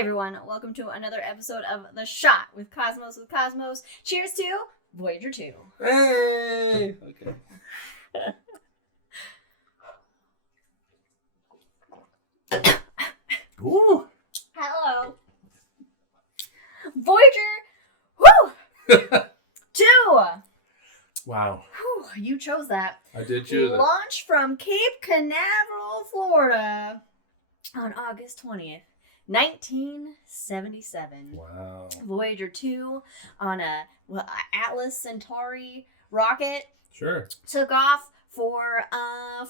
Hey everyone, welcome to another episode of The Shot with Cosmos. Cheers to Voyager 2. Hey! Okay. Ooh! Hello. Voyager, woo! 2! Wow. Whew, you chose that. I did choose it. Launched from Cape Canaveral, Florida on August 20th. 1977. Wow. Voyager 2 on a Atlas Centauri rocket Sure. took off for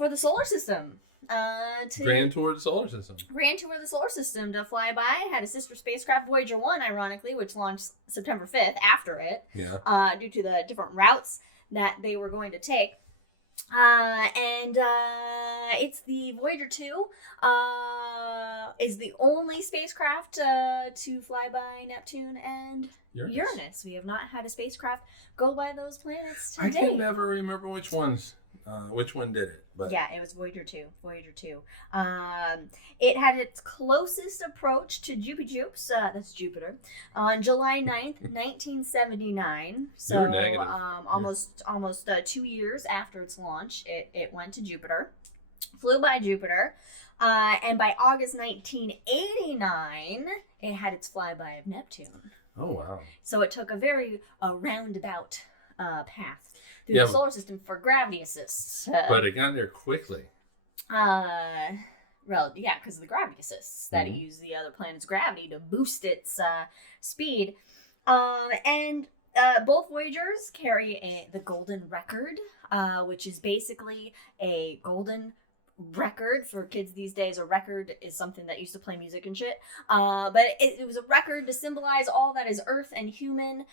the solar system. Ran toward the solar system. Ran toward the solar system to fly by. Had a sister spacecraft, Voyager 1, ironically, which launched September 5th after it. Yeah. Due to the different routes that they were going to take. It's the Voyager 2 is the only spacecraft to fly by Neptune and Uranus. We have not had a spacecraft go by those planets to I date. can never remember which one did it. But Yeah, it was Voyager 2. It had its closest approach to that's Jupiter, on July 9th, 1979. So You're negative. Almost 2 years after its launch, it went to Jupiter, flew by Jupiter, and by August 1989, it had its flyby of Neptune. Oh, wow. So it took a very roundabout path through the solar system for gravity assists. But it got there quickly. Because of the gravity assists that it used the other planet's gravity to boost its speed. Both Voyagers carry the Golden Record, which is basically a golden record for kids these days. A record is something that used to play music and shit, but it was a record to symbolize all that is earth and human,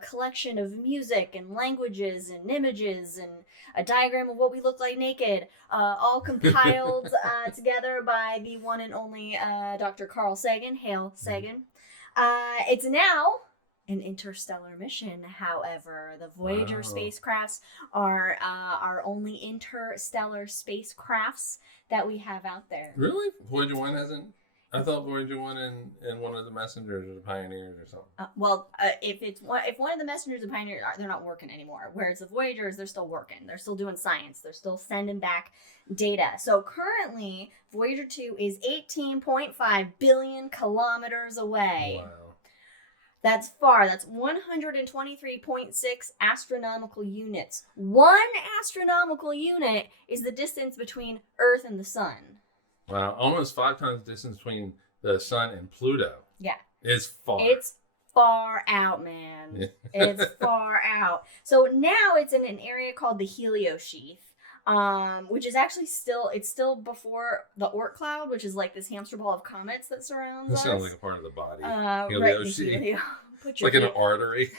collection of music and languages and images and a diagram of what we look like naked, all compiled together by the one and only Dr. Carl Sagan. Hail Sagan. It's now an interstellar mission. However, the Voyager spacecrafts are our only interstellar spacecrafts that we have out there. Really? Voyager 1 hasn't? I thought Voyager 1 and one of the messengers or the pioneers or something. If one of the messengers and pioneers they're not working anymore. Whereas the Voyagers, they're still working. They're still doing science. They're still sending back data. So currently, Voyager 2 is 18.5 billion kilometers away. Wow. That's far. That's 123.6 astronomical units. 1 astronomical unit is the distance between Earth and the Sun. Wow. Almost 5 times the distance between the Sun and Pluto. Yeah. It's far. It's far out, man. It's far out. So now it's in an area called the heliosheath. Which is actually still before the Oort cloud, which is like this hamster ball of comets that surrounds us. That sounds like a part of the body. Right in helio. Like an artery.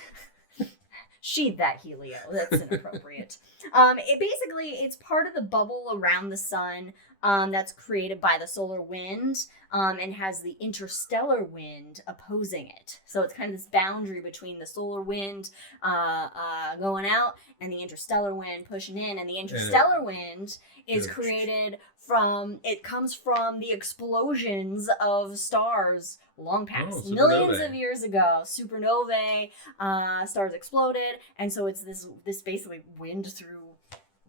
Sheathe that helio. That's inappropriate. It's part of the bubble around the sun that's created by the solar wind and has the interstellar wind opposing it. So it's kind of this boundary between the solar wind going out and the interstellar wind pushing in. And the interstellar wind is created comes from the explosions of stars long past, millions of years ago. Supernovae, stars exploded, and so it's this basically wind through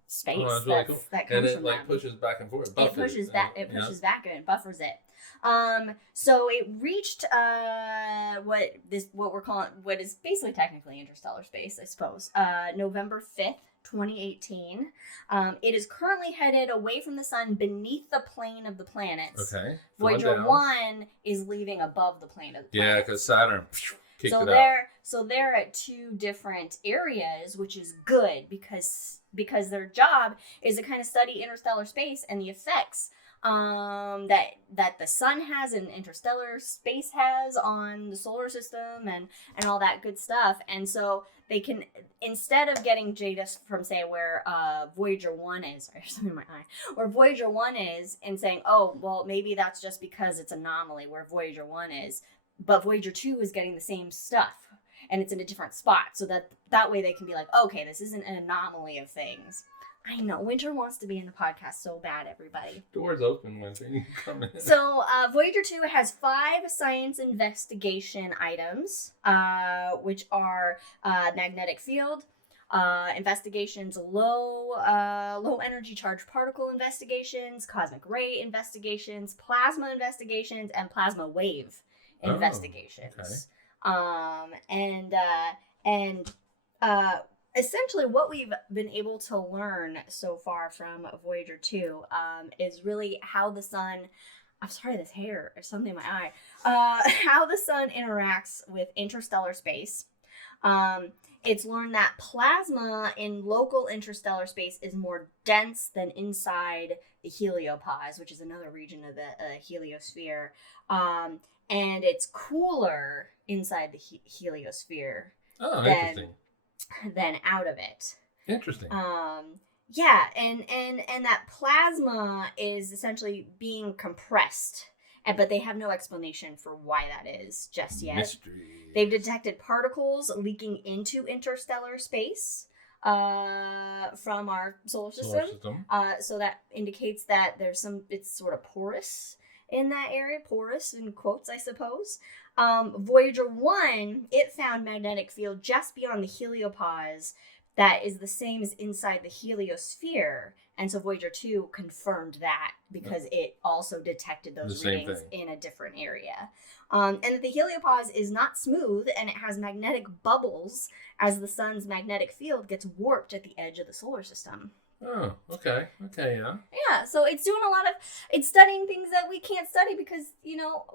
space really cool. that comes and from it pushes back and forth. It pushes back and buffers it. So it reached what is basically technically interstellar space, I suppose. November 5th. 2018. It is currently headed away from the sun beneath the plane of the planets. Okay. Voyager 1 is leaving above the plane of the planets. Yeah, because Saturn kicked it out. They're at 2 different areas, which is good because their job is to kind of study interstellar space and the effects that the sun has and interstellar space has on the solar system and all that good stuff. And so they can, instead of getting data from, say, where Voyager 1 is, or something in my eye, where Voyager 1 is, and saying, oh, well, maybe that's just because it's an anomaly where Voyager 1 is, but Voyager 2 is getting the same stuff, and it's in a different spot, so that way they can be like, okay, this isn't an anomaly of things. I know. Winter wants to be in the podcast so bad, everybody. Doors open, Winter. You can come in. So, Voyager 2 has 5 science investigation items, which are magnetic field investigations, low energy charged particle investigations, cosmic ray investigations, plasma investigations, and plasma wave investigations. Okay. And essentially what we've been able to learn so far from Voyager 2 is really how the sun, I'm sorry, this hair is something in my eye, how the sun interacts with interstellar space. It's learned that plasma in local interstellar space is more dense than inside the heliopause, which is another region of the heliosphere. And it's cooler inside the heliosphere than out of it. Interesting. Yeah, and that plasma is essentially being compressed, but they have no explanation for why that is just yet. Mystery. They've detected particles leaking into interstellar space from our solar system. So that indicates that there's it's sort of porous in that area. Porous in quotes, I suppose. Voyager 1, it found magnetic field just beyond the heliopause that is the same as inside the heliosphere. And so Voyager 2 confirmed that because it also detected those readings in a different area. And that the heliopause is not smooth and it has magnetic bubbles as the sun's magnetic field gets warped at the edge of the solar system. Oh, okay. Okay, yeah. Yeah, so it's doing it's studying things that we can't study because,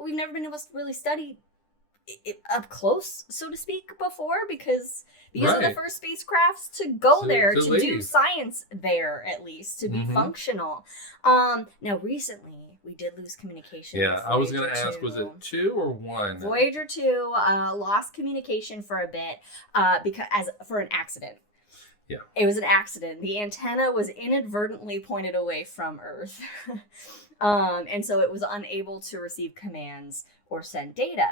we've never been able to really study it up close, so to speak, before because these are the first spacecrafts to go there, to do science there, at least, to be functional. Now, recently, we did lose communication. Yeah, I was going to ask, was it 2 or 1? Voyager 2 lost communication for a bit for an accident. Yeah. It was an accident. The antenna was inadvertently pointed away from Earth. And so it was unable to receive commands or send data.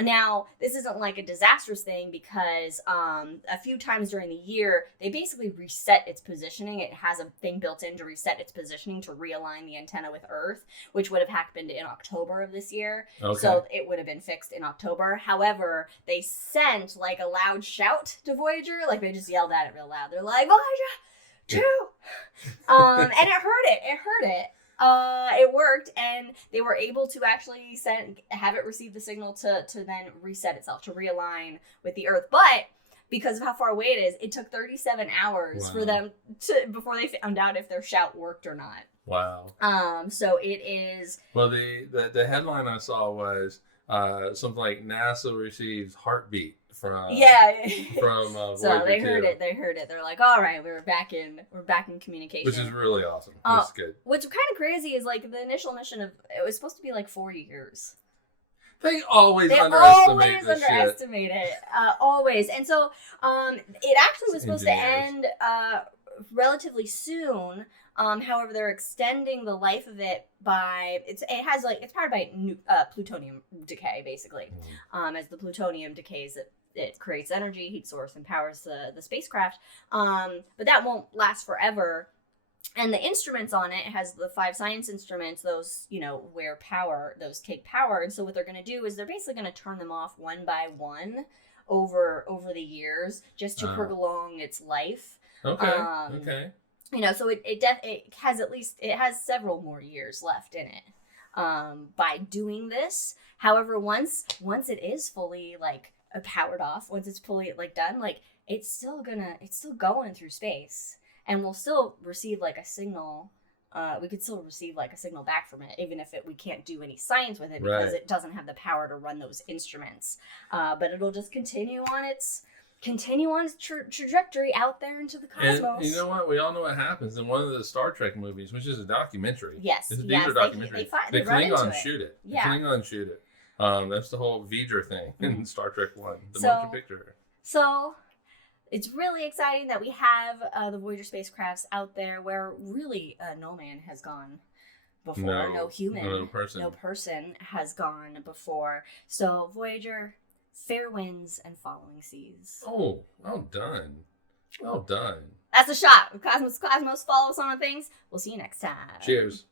Now, this isn't like a disastrous thing because a few times during the year, they basically reset its positioning. It has a thing built in to reset its positioning to realign the antenna with Earth, which would have happened in October of this year. Okay. So it would have been fixed in October. However, they sent like a loud shout to Voyager. Like they just yelled at it real loud. They're like, Voyager 2! And it heard it. It worked, and they were able to actually have it receive the signal to then reset itself, to realign with the Earth. But because of how far away it is, it took 37 hours for them before they found out if their shout worked or not. Wow. So it is. Well, the headline I saw was something like NASA receives heartbeat from Voyager so they heard it. They're like, all right, we're back in communication, which is really awesome. That's good. What's kind of crazy is like the initial mission it was supposed to be like 4 years. They always underestimate it. Always. And so it actually was supposed to end relatively soon. However, they're extending the life of it by it's powered by plutonium decay, basically. As the plutonium decays, it creates energy, heat source, and powers the spacecraft. But that won't last forever. And the instruments on it has the 5 science instruments, those, where power, those take power. And so what they're going to do is they're basically going to turn them off one by one over the years just to prolong its life. Okay. Okay. So it has several more years left in it by doing this. However, once it is fully powered off, once it's fully done, it's still going through space, and we'll still receive a signal. We could still receive a signal back from it, even if we can't do any science with it because it doesn't have the power to run those instruments. But it'll just continue on its trajectory out there into the cosmos. And you know what? We all know what happens in one of the Star Trek movies, which is a documentary. Yes. These are documentaries. They Klingons shoot it. Yeah. The Klingons shoot it. That's the whole Voyager thing in Star Trek 1, the motion picture. So it's really exciting that we have the Voyager spacecrafts out there where really no man has gone before. No human. No person. No person has gone before. So Voyager, fair winds and following seas. Oh, well done. Well done. That's a shot. Cosmos, follow us on things. We'll see you next time. Cheers.